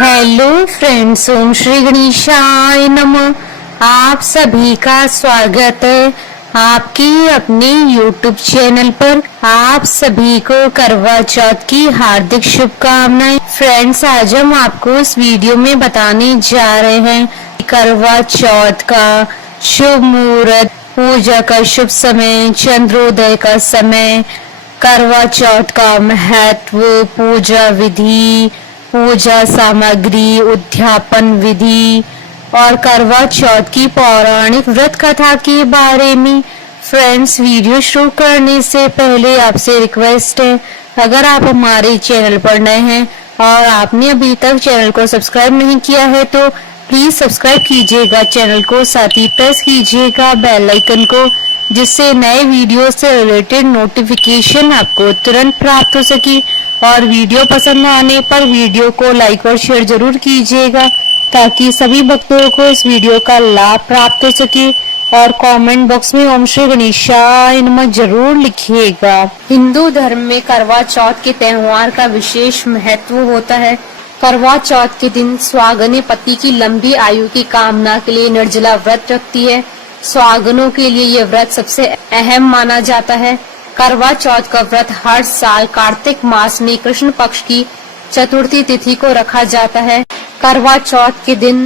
Hello friends, ओम श्री गणेशाय नमः। आप सभी का स्वागत है आपके अपने यूट्यूब चैनल पर। आप सभी को करवा चौथ की हार्दिक शुभकामनाएं। फ्रेंड्स, आज हम आपको इस वीडियो में बताने जा रहे हैं करवा चौथ का शुभ मुहूर्त, पूजा का शुभ समय, चंद्रोदय का समय, करवा चौथ का महत्व, पूजा विधि, पूजा सामग्री, उद्यापन विधि और करवा चौथ की पौराणिक व्रत कथा के बारे में। फ्रेंड्स, वीडियो शुरू करने से पहले आपसे रिक्वेस्ट है, अगर आप हमारे चैनल पर नए हैं और आपने अभी तक चैनल को सब्सक्राइब नहीं किया है तो प्लीज सब्सक्राइब कीजिएगा चैनल को, साथ ही प्रेस कीजिएगा बेल आइकन को, जिससे नए वीडियो से रिलेटेड नोटिफिकेशन आपको तुरंत प्राप्त हो सके। और वीडियो पसंद आने पर वीडियो को लाइक और शेयर जरूर कीजिएगा ताकि सभी भक्तों को इस वीडियो का लाभ प्राप्त हो सके। और कमेंट बॉक्स में ओम श्री गणेशाय नमः जरूर लिखिएगा। हिंदू धर्म में करवा चौथ के त्योहार का विशेष महत्व होता है। करवा चौथ के दिन सुहागिनें पति की लंबी आयु की कामना के लिए निर्जला व्रत रखती है। सुहागिनों के लिए यह व्रत सबसे अहम माना जाता है। करवा चौथ का व्रत हर साल कार्तिक मास में कृष्ण पक्ष की चतुर्थी तिथि को रखा जाता है। करवा चौथ के दिन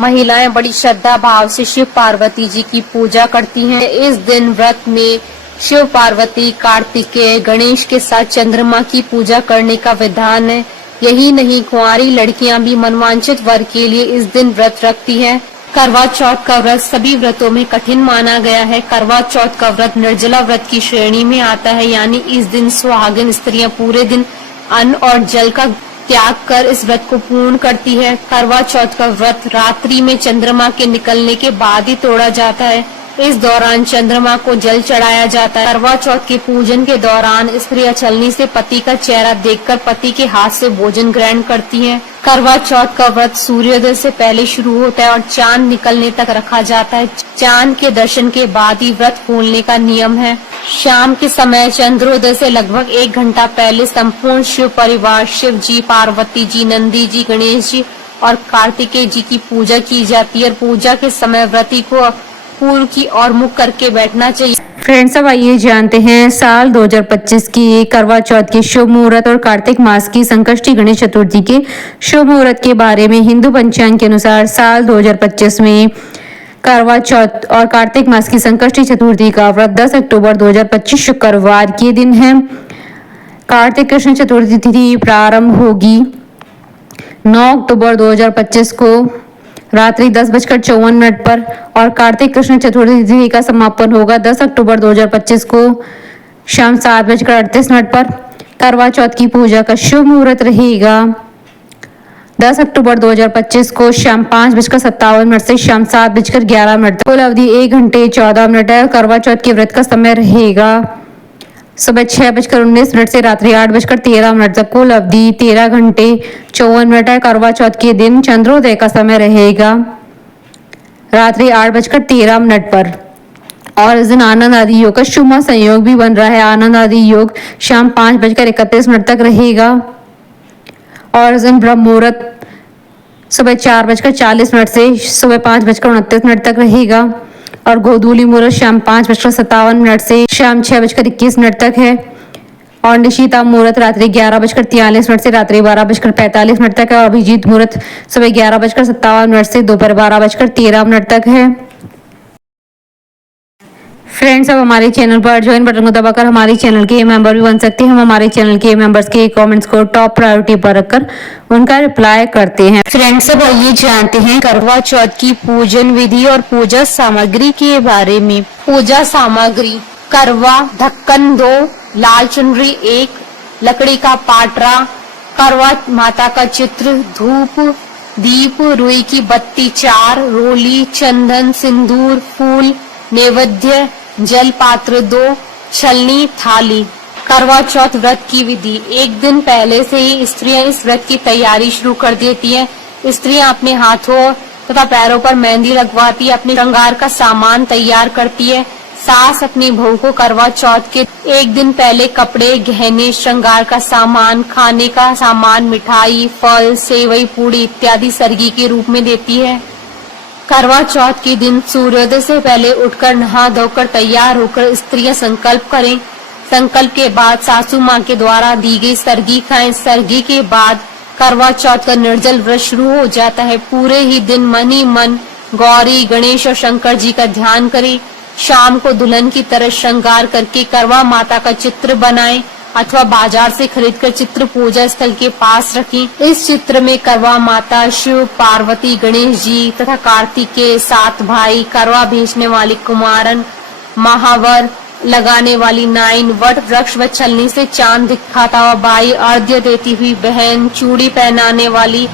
महिलाएं बड़ी श्रद्धा भाव से शिव पार्वती जी की पूजा करती हैं। इस दिन व्रत में शिव पार्वती, कार्तिकेय, गणेश के साथ चंद्रमा की पूजा करने का विधान है। यही नहीं, कुंवारी लड़कियां भी मनवांछित वर के लिए इस दिन व्रत रखती हैं। करवा चौथ का व्रत सभी व्रतों में कठिन माना गया है। करवा चौथ का व्रत निर्जला व्रत की श्रेणी में आता है, यानी इस दिन सुहागिन स्त्रियां पूरे दिन अन्न और जल का त्याग कर इस व्रत को पूर्ण करती है। करवा चौथ का व्रत रात्रि में चंद्रमा के निकलने के बाद ही तोड़ा जाता है। इस दौरान चंद्रमा को जल चढ़ाया जाता है। करवा चौथ के पूजन के दौरान स्त्रियां छलनी से पति का चेहरा देखकर पति के हाथ से भोजन ग्रहण करती हैं। करवा चौथ का व्रत सूर्योदय से पहले शुरू होता है और चांद निकलने तक रखा जाता है। चांद के दर्शन के बाद ही व्रत खोलने का नियम है। शाम के समय चंद्रोदय से लगभग 1 घंटा पहले संपूर्ण शिव परिवार, शिव जी, पार्वती जी, नंदी जी, गणेश जी और कार्तिकेय जी की पूजा की जाती है। और पूजा के समय व्रती को पूर्व की ओर मुख करके बैठना चाहिए। फ्रेंड्स, अब आइए जानते हैं साल 2025 की करवा चौथ के शुभ मुहूर्त और कार्तिक मास की संकष्टी गणेश चतुर्थी के शुभ मुहूर्त के बारे में। हिंदू पंचांग के अनुसार साल 2025 में करवा चौथ और कार्तिक मास की संकष्टी चतुर्थी का व्रत 10 अक्टूबर 2025 शुक्रवार के दिन है। कार्तिक कृष्ण चतुर्थी तिथि प्रारंभ होगी 9 अक्टूबर 2025 को रात्रि 10:54 पर और कार्तिक कृष्ण चतुर्थी तिथि का समापन होगा 10 अक्टूबर 2025 को शाम 7:38 पर। करवा चौथ की पूजा का शुभ मुहूर्त रहेगा 10 अक्टूबर 2025 को शाम 5:57 से शाम 7:11 तक। कुल अवधि 1 घंटे 14 मिनट है। करवा चौथ के व्रत का समय रहेगा सुबह 6:19 से रात्रि 8:13 तक। कुल अवधि 13 घंटे 54 मिनट है। करवा चौथ के दिन चंद्रोदय का समय रहेगा रात्रि 8:13 पर और इस दिन आनंद आदि योग का शुभ संयोग भी बन रहा है। आनंद आदि योग शाम 5:31 तक रहेगा और इस दिन ब्रह्म मुहूर्त सुबह 4:40 से सुबह 5:29 तक रहेगा और गोधूली मुहूर्त शाम 5:57 से शाम 6:21 तक है और निशिता मुहूर्त रात्रि 11:43 से रात्रि 12:45 तक है और अभिजीत मुहूर्त सुबह 11:57 से दोपहर 12:13 तक है। फ्रेंड्स, अब हमारे चैनल पर ज्वाइन बटन को दबाकर हमारे चैनल के मेंबर भी बन सकते हैं। हम हमारे चैनल के मेंबर्स के कमेंट्स को टॉप प्रायोरिटी पर रखकर उनका रिप्लाई करते हैं। फ्रेंड्स, अब आइए जानते हैं करवा चौथ की पूजन विधि और पूजा सामग्री के बारे में। पूजा सामग्री: करवा ढक्कन 2, लाल चुनरी 1, लकड़ी का पाटरा, करवा माता का चित्र, धूप, दीप, रुई की बत्ती 4, रोली, चंदन, सिंदूर, फूल, नैवेद्य, जल पात्र 2, छलनी, थाली। करवा चौथ व्रत की विधि: 1 दिन पहले से ही स्त्रियां इस व्रत की तैयारी शुरू कर देती हैं। स्त्रियां अपने हाथों तथा पैरों पर मेहंदी लगवाती है, अपने श्रृंगार का सामान तैयार करती है। सास अपनी बहू को करवा चौथ के एक दिन पहले कपड़े, गहने, श्रृंगार का सामान, खाने का सामान, मिठाई, फल, सेवई, पूड़ी इत्यादि सरगी के रूप में देती है। करवा चौथ के दिन सूर्योदय से पहले उठकर नहा धोकर तैयार होकर स्त्रियां संकल्प करें। संकल्प के बाद सासू माँ के द्वारा दी गई सरगी खाएं। सरगी के बाद करवा चौथ का निर्जल व्रत शुरू हो जाता है। पूरे ही दिन मन ही मन गौरी, गणेश और शंकर जी का ध्यान करें। शाम को दुल्हन की तरह श्रृंगार करके करवा माता का चित्र बनाएं अथवा बाजार से खरीदकर चित्र पूजा स्थल के पास रखें। इस चित्र में करवा माता, शिव, पार्वती, गणेश जी तथा कार्तिकेय, 7 भाई, करवा भेजने वाली कुमारन, महावर लगाने वाली नाइन, वट वृक्ष व छलनी से चांद दिखाता हुआ भाई, अर्घ्य देती हुई बहन, चूड़ी पहनाने वाली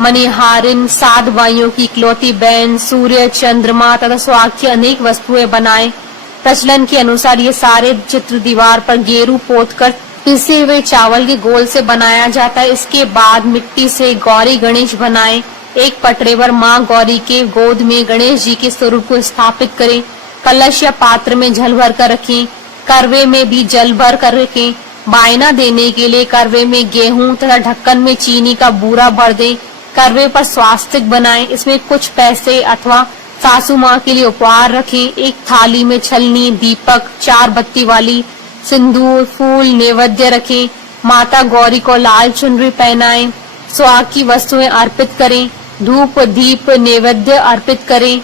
मणिहारिन, 7 भाइयों की इकलौती बहन, सूर्य, चंद्रमा तथा सुहाग की अनेक वस्तुएं बनाएं। प्रचलन के अनुसार ये सारे चित्र दीवार पर गेरू पोतकर पिसे हुए चावल के गोल से बनाया जाता है। इसके बाद मिट्टी से गौरी गणेश बनाएं। एक पटरे पर माँ गौरी के गोद में गणेश जी के स्वरूप को स्थापित करें। कलश या पात्र में जल भर कर रखें। करवे में भी जल भर कर रखें। बायना देने के लिए करवे में गेहूं तथा ढक्कन में चीनी का बूरा भर दें। करवे पर स्वास्तिक बनाएं। इसमें कुछ पैसे अथवा सासू माँ के लिए उपहार रखें। एक थाली में छलनी, दीपक, 4 बत्ती वाली सिंदूर, फूल, नैवेद्य रखें। माता गौरी को लाल चुनरी पहनाएं। सुहाग की वस्तुएं अर्पित करें। धूप, दीप, नैवेद्य अर्पित करें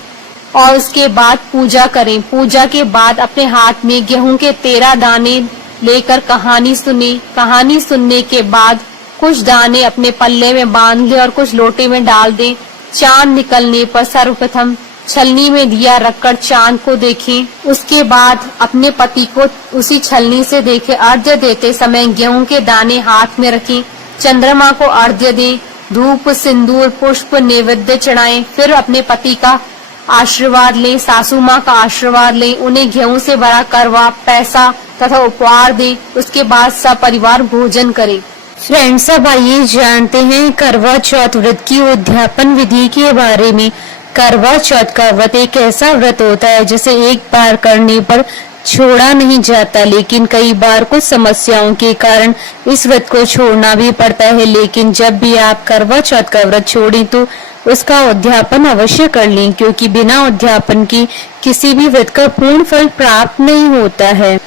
और उसके बाद पूजा करें। पूजा के बाद अपने हाथ में गेहूं के 13 दाने लेकर कहानी सुने। कहानी सुनने के बाद कुछ दाने अपने पल्ले में बांध ले और कुछ लोटे में डाल दें। चांद निकलने पर सर्वप्रथम छलनी में दिया रखकर चांद को देखें। उसके बाद अपने पति को उसी छलनी से देखें। अर्घ्य देते समय गेहूं के दाने हाथ में रखें। चंद्रमा को अर्घ्य दें। धूप, सिंदूर, पुष्प, नैवेद्य चढ़ाएं। फिर अपने पति का आशीर्वाद लें। सासू माँ का आशीर्वाद लें। उन्हें गेहूं से भरा करवा, पैसा तथा उपहार दें। उसके बाद सब परिवार भोजन करें। फ्रेंड्स, अब आइए जानते हैं करवा चौथ व्रत की उद्यापन विधि के बारे में। करवा चौथ का व्रत एक ऐसा व्रत होता है जिसे एक बार करने पर छोड़ा नहीं जाता, लेकिन कई बार कुछ समस्याओं के कारण इस व्रत को छोड़ना भी पड़ता है। लेकिन जब भी आप करवा चौथ का व्रत छोड़ें तो उसका उद्यापन अवश्य कर लें, क्योंकि बिना उद्यापन के किसी भी व्रत का पूर्ण फल प्राप्त नहीं होता है।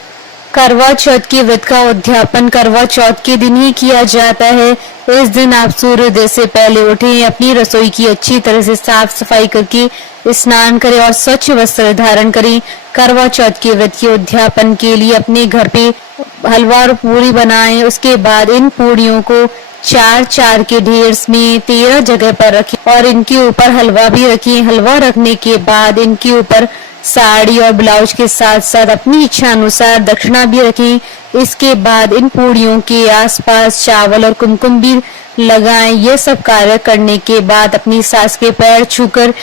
करवा चौथ के व्रत का उद्यापन करवा चौथ के दिन ही किया जाता है। इस दिन आप सूर्योदय से पहले उठें, अपनी रसोई की अच्छी तरह से साफ सफाई करके स्नान करें और स्वच्छ वस्त्र धारण करें। करवा चौथ के व्रत के उद्यापन के लिए अपने घर पे हलवा और पूरी बनाएं। उसके बाद इन पूरियों को 4-4 के ढेर में 13 जगह पर रखें और इनके ऊपर हलवा भी रखें। हलवा रखने के बाद इनके ऊपर साड़ी और ब्लाउज के साथ साथ अपनी इच्छा अनुसार दक्षिणा भी रखें। इसके बाद इन पूड़ियों के आसपास चावल और कुमकुम भी लगाएं। ये सब कार्य करने के बाद अपनी सास के पैर छूकर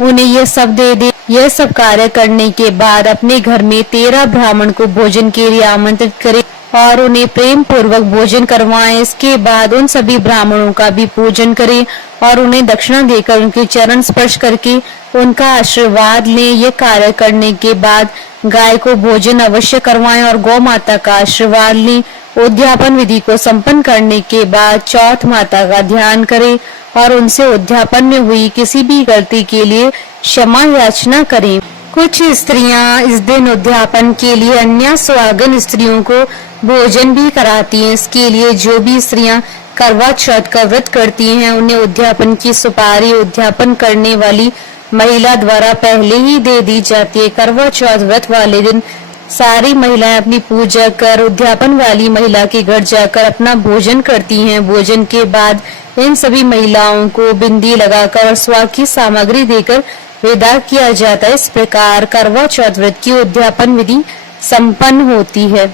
उन्हें ये सब दे दें। यह सब कार्य करने के बाद अपने घर में 13 ब्राह्मण को भोजन के लिए आमंत्रित करें और उन्हें प्रेम पूर्वक भोजन करवाएं। इसके बाद उन सभी ब्राह्मणों का भी पूजन करें और उन्हें दक्षिणा देकर उनके चरण स्पर्श करके उनका आशीर्वाद लें। ये कार्य करने के बाद गाय को भोजन अवश्य करवाएं और गौ माता का आशीर्वाद लें। उद्यापन विधि को संपन्न करने के बाद चौथ माता का ध्यान करें और उनसे उद्यापन में हुई किसी भी गलती के लिए क्षमा याचना करें। कुछ स्त्रियां इस दिन उद्यापन के लिए अन्य सुहागन स्त्रियों को भोजन भी कराती हैं। इसके लिए जो भी स्त्रियां करवा चौथ का व्रत करती हैं उन्हें उद्यापन की सुपारी उद्यापन करने वाली महिला द्वारा पहले ही दे दी जाती है। करवा चौथ व्रत वाले दिन सारी महिलाएं अपनी पूजा कर उद्यापन वाली महिला के घर जाकर अपना भोजन करती हैं। भोजन के बाद इन सभी महिलाओं को बिंदी लगाकर और सुहाग की सामग्री देकर विदा किया जाता है। इस प्रकार करवा चौथ व्रत की उद्यापन विधि संपन्न होती है।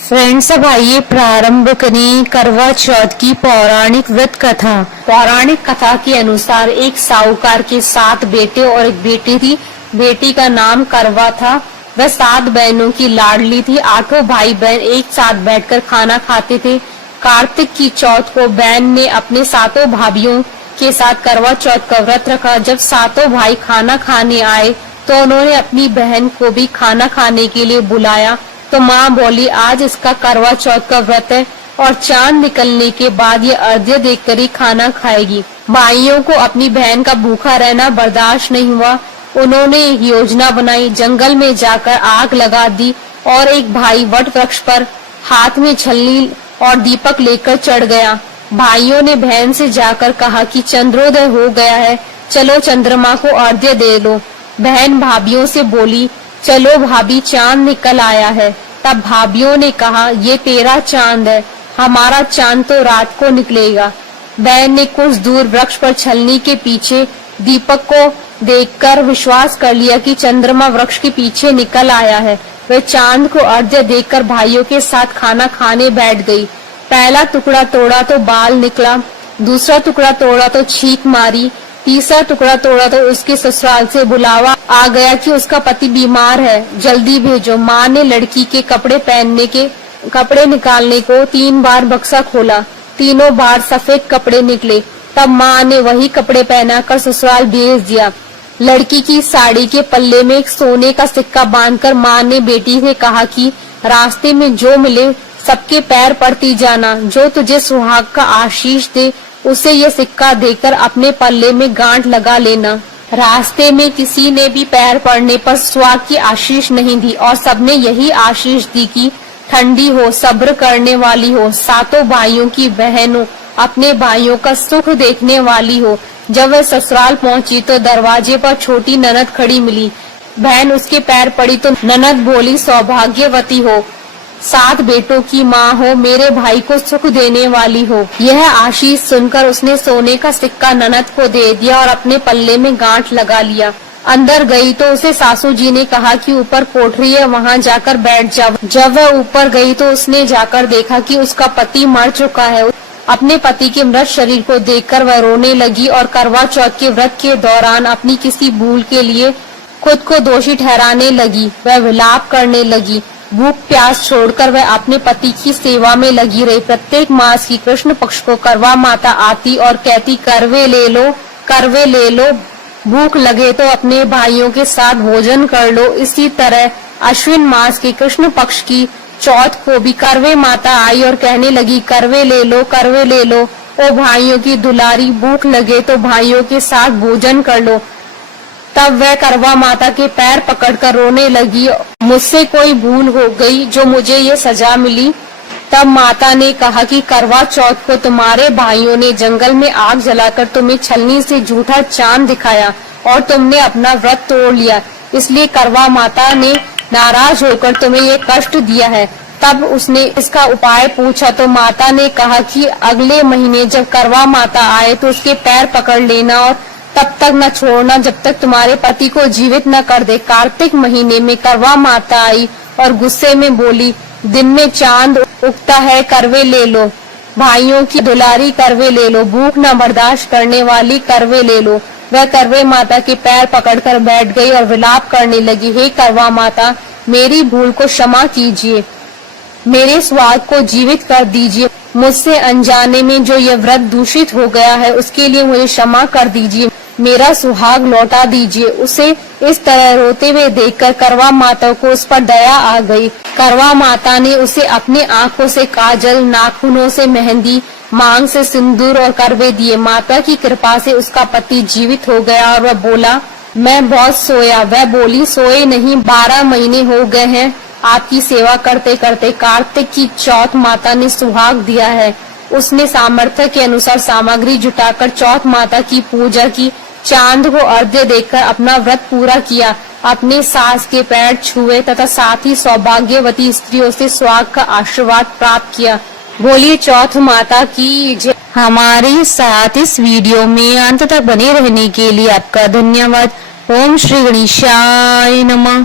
फ्रेंड्स, अब आइए प्रारंभ करें करवा चौथ की पौराणिक व्रत कथा। पौराणिक कथा के अनुसार एक साहूकार के 7 बेटे और एक बेटी थी। बेटी का नाम करवा था। वह 7 बहनों की लाडली थी। 8 भाई बहन एक साथ बैठकर खाना खाते थे। कार्तिक की चौथ को बहन ने अपने 7 भाभीियों के साथ करवा चौथ का व्रत रखा। जब 7 भाई खाना खाने आए तो उन्होंने अपनी बहन को भी खाना खाने के लिए बुलाया। तो माँ बोली, आज इसका करवा चौथ का व्रत है और चांद निकलने के बाद ये अर्घ्य देकर ही खाना खाएगी। भाइयों को अपनी बहन का भूखा रहना बर्दाश्त नहीं हुआ। उन्होंने एक योजना बनाई, जंगल में जाकर आग लगा दी और एक भाई वट वृक्ष पर हाथ में छलनी और दीपक लेकर चढ़ गया। भाइयों ने बहन से जाकर कहा कि चंद्रोदय हो गया है, चलो चंद्रमा को अर्घ्य दे लो। बहन भाभियों से बोली, चलो भाभी, चांद निकल आया है। तब भाभियों ने कहा, ये तेरा चांद है, हमारा चांद तो रात को निकलेगा। बहन ने कुछ दूर वृक्ष पर छलनी के पीछे दीपक को देखकर विश्वास कर लिया कि चंद्रमा वृक्ष के पीछे निकल आया है। वह चांद को अर्घ्य देकर भाइयों के साथ खाना खाने बैठ गई। पहला टुकड़ा तोड़ा तो बाल निकला, दूसरा टुकड़ा तोड़ा तो छींक मारी, तीसरा टुकड़ा तोड़ा तो उसके ससुराल से बुलावा आ गया कि उसका पति बीमार है, जल्दी भेजो। माँ ने लड़की के कपड़े निकालने को 3 बार बक्सा खोला, तीनों बार सफेद कपड़े निकले। तब माँ ने वही कपड़े पहनाकर ससुराल भेज दिया। लड़की की साड़ी के पल्ले में एक सोने का सिक्का बांधकर माँ ने बेटी से कहा कि रास्ते में जो मिले सबके पैर पड़ती जाना, जो तुझे सुहाग का आशीष दे उसे ये सिक्का देकर अपने पल्ले में गांठ लगा लेना। रास्ते में किसी ने भी पैर पड़ने पर सुहाग की आशीष नहीं दी और सबने यही आशीष दी कि ठंडी हो, सब्र करने वाली हो, सातों भाइयों की बहन हो, अपने भाइयों का सुख देखने वाली हो। जब वह ससुराल पहुंची तो दरवाजे पर छोटी ननद खड़ी मिली। बहन उसके पैर पड़ी तो ननद बोली, सौभाग्यवती हो, 7 बेटों की माँ हो, मेरे भाई को सुख देने वाली हो। यह आशीष सुनकर उसने सोने का सिक्का ननद को दे दिया और अपने पल्ले में गांठ लगा लिया। अंदर गई तो उसे सासू जी ने कहा कि ऊपर कोठरी है, वहाँ जाकर बैठ जाओ। जब वह ऊपर गई तो उसने जाकर देखा कि उसका पति मर चुका है। अपने पति के मृत शरीर को देखकर वह रोने लगी और करवा चौथ के व्रत के दौरान अपनी किसी भूल के लिए खुद को दोषी ठहराने लगी। वह विलाप करने लगी। भूख प्यास छोड़कर वह अपने पति की सेवा में लगी रही। प्रत्येक मास की कृष्ण पक्ष को करवा माता आती और कहती, करवे ले लो, करवे ले लो, भूख लगे तो अपने भाइयों के साथ भोजन कर लो। इसी तरह अश्विन मास के कृष्ण पक्ष की चौथ को भी करवे माता आई और कहने लगी, करवे ले लो, करवे ले लो, ओ भाइयों की दुलारी, भूख लगे तो भाइयों के साथ भोजन कर लो। तब वह करवा माता के पैर पकड़कर रोने लगी, मुझसे कोई भूल हो गई जो मुझे ये सजा मिली। तब माता ने कहा कि करवा चौथ को तुम्हारे भाइयों ने जंगल में आग जलाकर तुम्हें छलनी से झूठा चांद दिखाया और तुमने अपना व्रत तोड़ लिया, इसलिए करवा माता ने नाराज होकर तुम्हें ये कष्ट दिया है। तब उसने इसका उपाय पूछा तो माता ने कहा कि अगले महीने जब करवा माता आए तो उसके पैर पकड़ लेना और तब तक न छोड़ना जब तक तुम्हारे पति को जीवित न कर दे। कार्तिक महीने में करवा माता आई और गुस्से में बोली, दिन में चांद उगता है, करवे ले लो, भाइयों की दुलारी करवे ले लो, भूख न बर्दाश्त करने वाली करवे ले लो। वह करवे माता के पैर पकड़कर बैठ गई और विलाप करने लगी, हे करवा माता, मेरी भूल को क्षमा कीजिए, मेरे स्वाद को जीवित कर दीजिए, मुझसे अनजाने में जो ये व्रत दूषित हो गया है उसके लिए मुझे क्षमा कर दीजिए, मेरा सुहाग लौटा दीजिए। उसे इस तरह रोते हुए देखकर करवा माता को उस पर दया आ गई। करवा माता ने उसे अपने आंखों से काजल, नाखूनों से मेहंदी, मांग से सिंदूर और करवे दिए। माता की कृपा से उसका पति जीवित हो गया और वह बोला, मैं बहुत सोया। वह बोली, सोए नहीं, 12 महीने हो गए हैं आपकी सेवा करते करते। कार्तिक की चौथ माता ने सुहाग दिया है। उसने सामर्थ्य के अनुसार सामग्री जुटाकर चौथ माता की पूजा की, चांद को अर्घ्य देकर अपना व्रत पूरा किया, अपने सास के पैर छुए तथा साथ ही सौभाग्यवती स्त्रियों से सुहाग का आशीर्वाद प्राप्त किया। बोलिए चौथ माता की जय। हमारे साथ इस वीडियो में अंत तक बने रहने के लिए आपका धन्यवाद। ओम श्री गणेशाय नमः।